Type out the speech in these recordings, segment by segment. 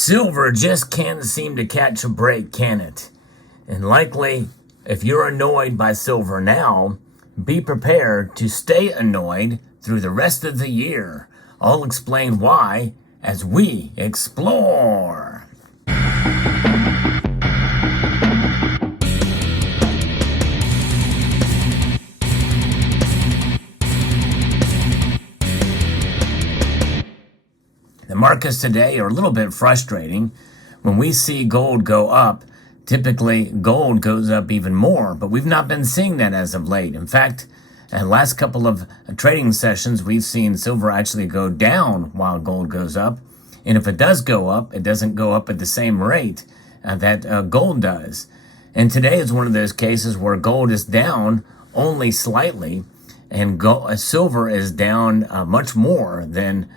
Silver just can't seem to catch a break, can it? And likely, if you're annoyed by silver now, be prepared to stay annoyed through the rest of the year. I'll explain why as we explore. The markets today are a little bit frustrating. When we see gold go up, typically gold goes up even more, but we've not been seeing that as of late. In fact, in the last couple of trading sessions, we've seen silver actually go down while gold goes up. And if it does go up, it doesn't go up at the same rate that gold does. And today is one of those cases where gold is down only slightly, and silver is down much more than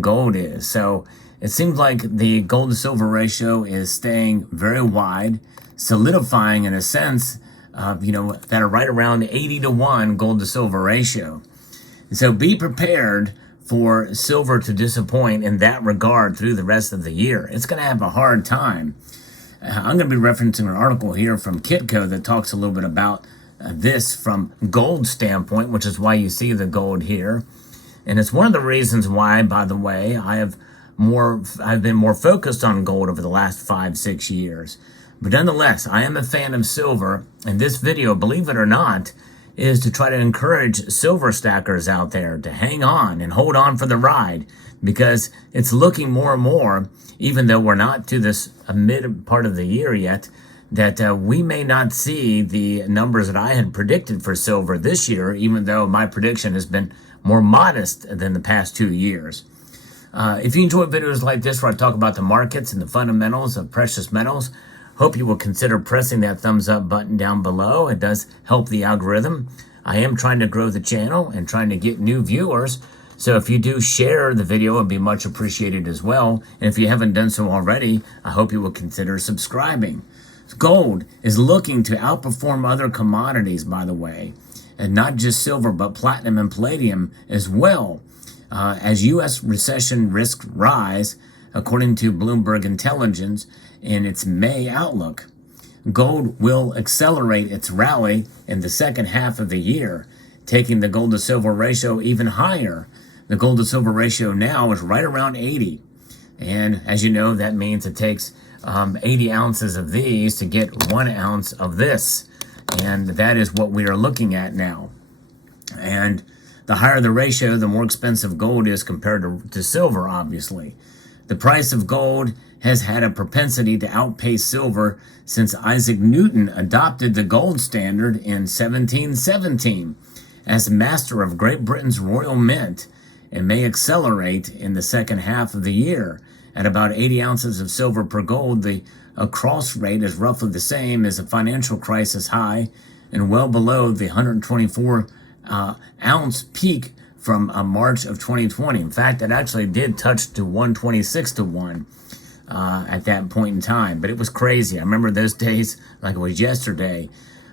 gold is. So it seems like the gold to silver ratio is staying very wide, solidifying in a sense, that are right around 80-1 gold to silver ratio. So be prepared for silver to disappoint in that regard through the rest of the year. It's going to have a hard time. I'm going to be referencing an article here from Kitco that talks a little bit about this from gold standpoint, which is why you see the gold here. And it's one of the reasons why, by the way, I've been more focused on gold over the last 5-6 years. But nonetheless, I am a fan of silver, and this video, believe it or not, is to try to encourage silver stackers out there to hang on and hold on for the ride, because it's looking more and more, even though we're not to this mid part of the year yet, that we may not see the numbers that I had predicted for silver this year, even though my prediction has been more modest than the past 2 years. If you enjoy videos like this where I talk about the markets and the fundamentals of precious metals, hope you will consider pressing that thumbs up button down below. It does help the algorithm. I am trying to grow the channel and trying to get new viewers. So if you do share the video, it would be much appreciated as well. And if you haven't done so already, I hope you will consider subscribing. Gold is looking to outperform other commodities, by the way, and not just silver, but platinum and palladium as well. As U.S. recession risks rise, according to Bloomberg Intelligence in its May outlook, gold will accelerate its rally in the second half of the year, taking the gold to silver ratio even higher. The gold to silver ratio now is right around 80. And as you know, that means it takes 80 ounces of these to get 1 ounce of this. And that is what we are looking at now. And the higher the ratio, the more expensive gold is compared to silver, obviously. The price of gold has had a propensity to outpace silver since Isaac Newton adopted the gold standard in 1717 as master of Great Britain's Royal Mint, and may accelerate in the second half of the year. At about 80 ounces of silver per gold, the cross rate is roughly the same as a financial crisis high and well below the 124 ounce peak from March of 2020. In fact, it actually did touch to 126-1 at that point in time, but it was crazy. I remember those days like it was yesterday.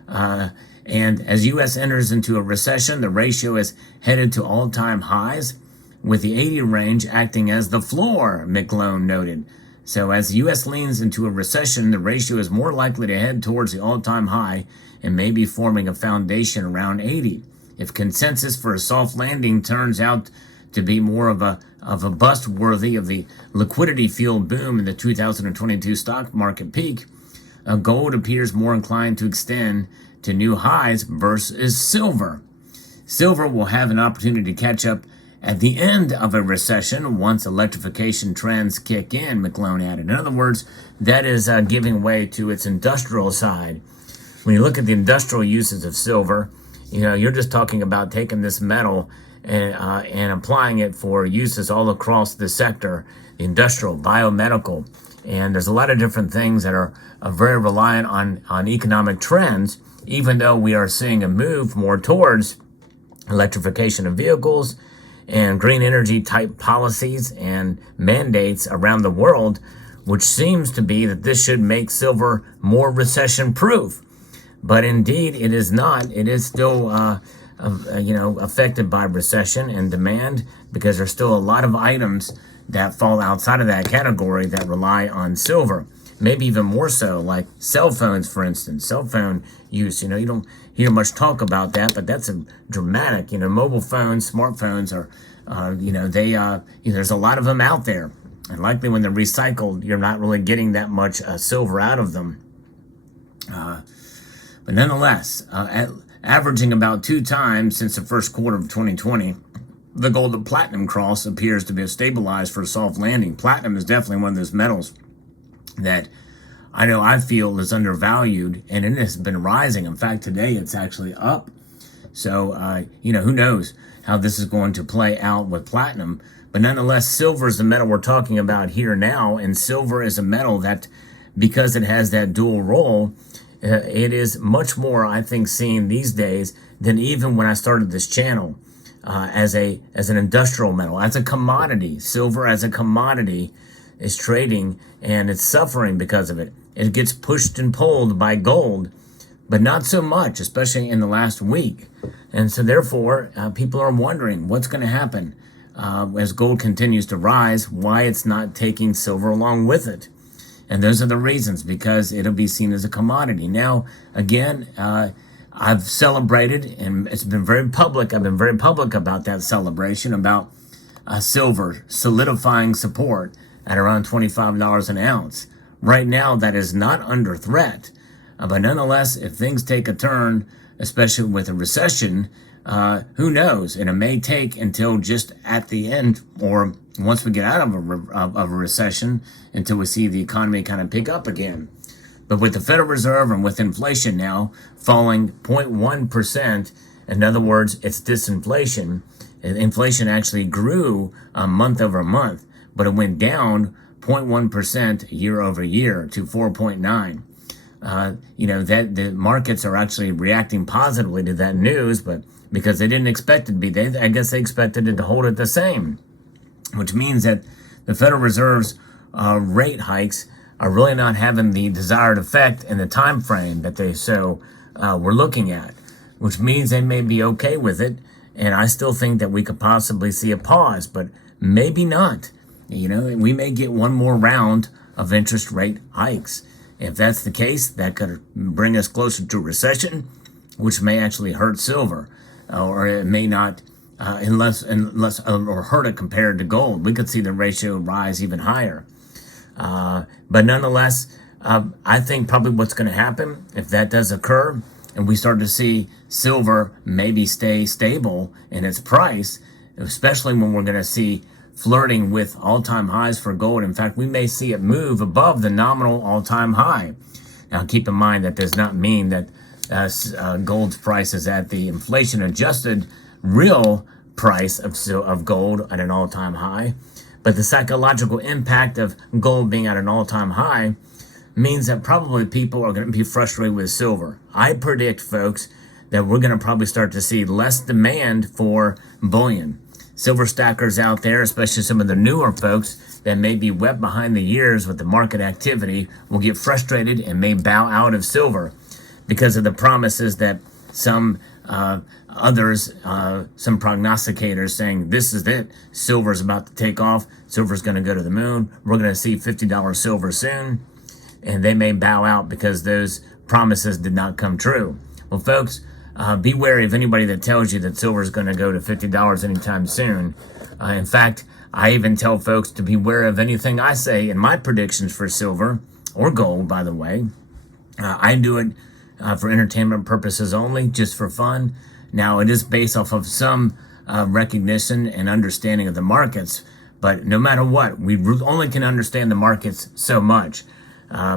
And as U.S. enters into a recession, the ratio is headed to all-time highs, with the 80 range acting as the floor, McClone noted. So as the U.S. leans into a recession, the ratio is more likely to head towards the all-time high and may be forming a foundation around 80. If consensus for a soft landing turns out to be more of a bust worthy of the liquidity-fueled boom in the 2022 stock market peak, gold appears more inclined to extend to new highs versus silver. Silver will have an opportunity to catch up at the end of a recession once electrification trends kick in, McClone added. In other words, that is giving way to its industrial side. When you look at the industrial uses of silver, you're just talking about taking this metal and applying it for uses all across the sector, industrial, biomedical. And there's a lot of different things that are very reliant on economic trends, even though we are seeing a move more towards electrification of vehicles and green energy type policies and mandates around the world, which seems to be that this should make silver more recession proof. But indeed, it is not. It is still affected by recession and demand, because there's still a lot of items that fall outside of that category that rely on silver. Maybe even more so, like cell phones, for instance. Cell phone use, you don't hear much talk about that, but that's a dramatic. Mobile phones, smartphones are, there's a lot of them out there. And likely when they're recycled, you're not really getting that much silver out of them. But nonetheless, averaging about 2 times since the first quarter of 2020, the gold to platinum cross appears to be stabilized for a soft landing. Platinum is definitely one of those metals that I feel is undervalued, and it has been rising. In fact, today it's actually up. So, who knows how this is going to play out with platinum. But nonetheless, silver is the metal we're talking about here now, and silver is a metal that, because it has that dual role, it is much more, I think, seen these days than even when I started this channel as an industrial metal, as a commodity. Silver as a commodity is trading, and it's suffering because of it. It gets pushed and pulled by gold, but not so much, especially in the last week. And so therefore, people are wondering what's going to happen as gold continues to rise, why it's not taking silver along with it. And those are the reasons, because it'll be seen as a commodity. Now, again, I've celebrated, and it's been very public. I've been very public about that celebration, about silver solidifying support at around $25 an ounce. Right now, that is not under threat. But nonetheless, if things take a turn, especially with a recession, who knows? And it may take until just at the end, or once we get out of a recession, until we see the economy kind of pick up again. But with the Federal Reserve and with inflation now falling 0.1%, in other words, it's disinflation. Inflation actually grew month over month, but it went down 0.1% year over year to 4.9. That the markets are actually reacting positively to that news, but because they didn't expect it to be, I guess they expected it to hold it the same, which means that the Federal Reserve's rate hikes are really not having the desired effect in the time frame that they were looking at, which means they may be okay with it. And I still think that we could possibly see a pause, but maybe not. We may get one more round of interest rate hikes. If that's the case, that could bring us closer to recession, which may actually hurt silver, or it may not, unless or hurt it compared to gold. We could see the ratio rise even higher. But nonetheless, I think probably what's going to happen, if that does occur, and we start to see silver maybe stay stable in its price, especially when we're going to see flirting with all-time highs for gold. In fact, we may see it move above the nominal all-time high. Now, keep in mind that does not mean that gold's price is at the inflation-adjusted real price of gold at an all-time high. But the psychological impact of gold being at an all-time high means that probably people are going to be frustrated with silver. I predict, folks, that we're going to probably start to see less demand for bullion. Silver stackers out there, especially some of the newer folks that may be wet behind the ears with the market activity, will get frustrated and may bow out of silver because of the promises that some others, some prognosticators saying this is it, silver's about to take off, silver's going to go to the moon, we're going to see $50 silver soon, and they may bow out because those promises did not come true. Well, folks, be wary of anybody that tells you that silver is going to go to $50 anytime soon. In fact, I even tell folks to be wary of anything I say in my predictions for silver, or gold, by the way. I do it for entertainment purposes only, just for fun. Now, it is based off of some recognition and understanding of the markets, but no matter what, we only can understand the markets so much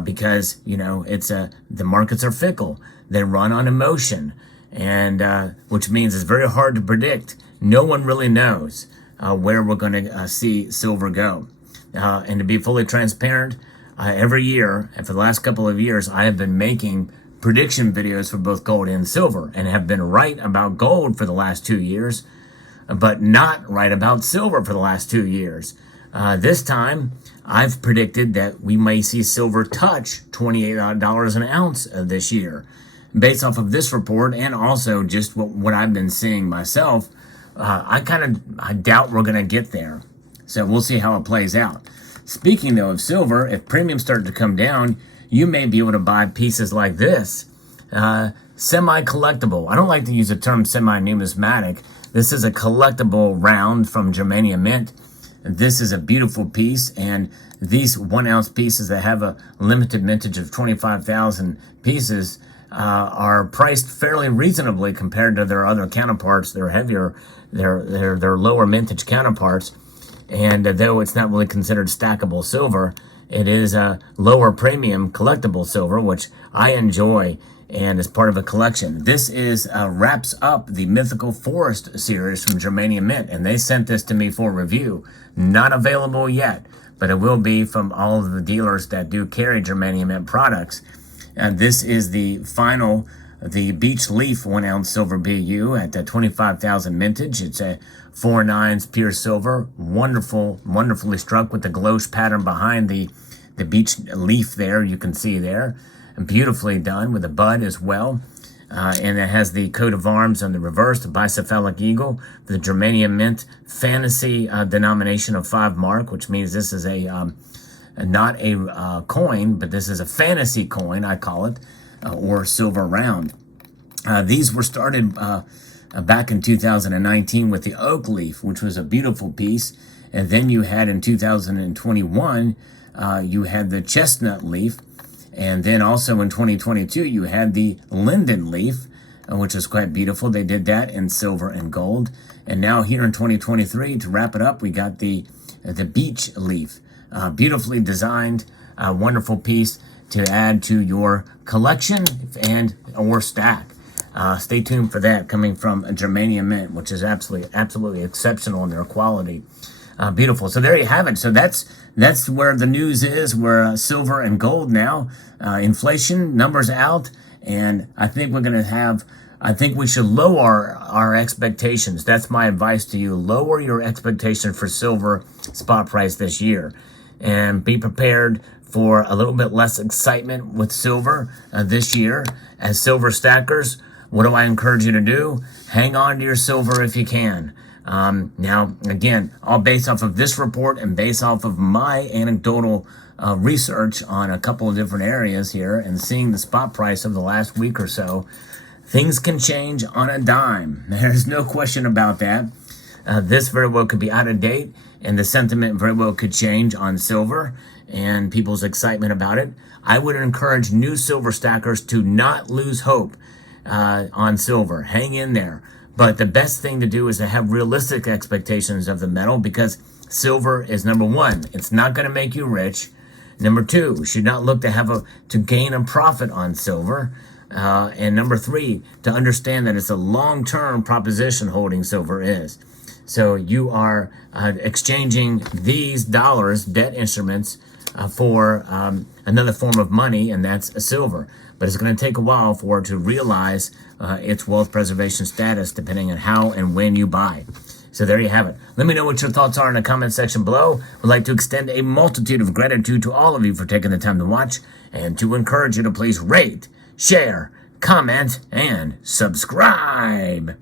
because, the markets are fickle. They run on emotion. And which means it's very hard to predict. No one really knows where we're going to see silver go. And to be fully transparent, every year, and for the last couple of years, I have been making prediction videos for both gold and silver, and have been right about gold for the last 2 years, but not right about silver for the last 2 years. This time, I've predicted that we may see silver touch $28 an ounce this year. Based off of this report, and also just what I've been seeing myself, I doubt we're going to get there. So we'll see how it plays out. Speaking though of silver, if premiums start to come down, you may be able to buy pieces like this. Semi-collectible. I don't like to use the term semi-numismatic. This is a collectible round from Germania Mint. This is a beautiful piece, and these 1 ounce pieces that have a limited mintage of 25,000 pieces are priced fairly reasonably compared to their other counterparts. They're heavier, they're lower mintage counterparts, and though it's not really considered stackable silver, it is a lower premium collectible silver, which I enjoy and is part of a collection. This is wraps up the Mythical Forest series from Germania Mint, and they sent this to me for review. Not available yet, but it will be from all of the dealers that do carry Germania Mint products. And this is the final, the Beech Leaf 1 ounce silver BU at 25,000 mintage. It's a 4/9 pure silver, wonderfully struck with the gloche pattern behind the beech leaf there. You can see there, and beautifully done with a bud as well. And it has the coat of arms on the reverse, the bicephalic eagle, the Germania Mint fantasy denomination of 5 mark, which means this is not a coin, but this is a fantasy coin, I call it, or silver round. These were started back in 2019 with the oak leaf, which was a beautiful piece. And then you had in 2021, you had the chestnut leaf. And then also in 2022, you had the linden leaf, which is quite beautiful. They did that in silver and gold. And now here in 2023, to wrap it up, we got the beech leaf. Beautifully designed, wonderful piece to add to your collection and or stack. Stay tuned for that coming from Germania Mint, which is absolutely exceptional in their quality. Beautiful. So there you have it. So that's where the news is. We're silver and gold now. Inflation numbers out, and I think we should lower our expectations. That's my advice to you. Lower your expectation for silver spot price this year, and be prepared for a little bit less excitement with silver this year. As silver stackers, what do I encourage you to do? Hang on to your silver if you can. Now, again, all based off of this report and based off of my anecdotal research on a couple of different areas here and seeing the spot price of the last week or so, things can change on a dime. There's no question about that. This very well could be out of date, and the sentiment very well could change on silver and people's excitement about it. I would encourage new silver stackers to not lose hope on silver. Hang in there. But the best thing to do is to have realistic expectations of the metal, because silver is number one, it's not going to make you rich. Number two, you should not look to gain a profit on silver. And number three, to understand that it's a long-term proposition holding silver is. So you are exchanging these dollars, debt instruments, for another form of money, and that's silver. But it's going to take a while for it to realize its wealth preservation status, depending on how and when you buy. So there you have it. Let me know what your thoughts are in the comment section below. I'd like to extend a multitude of gratitude to all of you for taking the time to watch, and to encourage you to please rate, share, comment, and subscribe.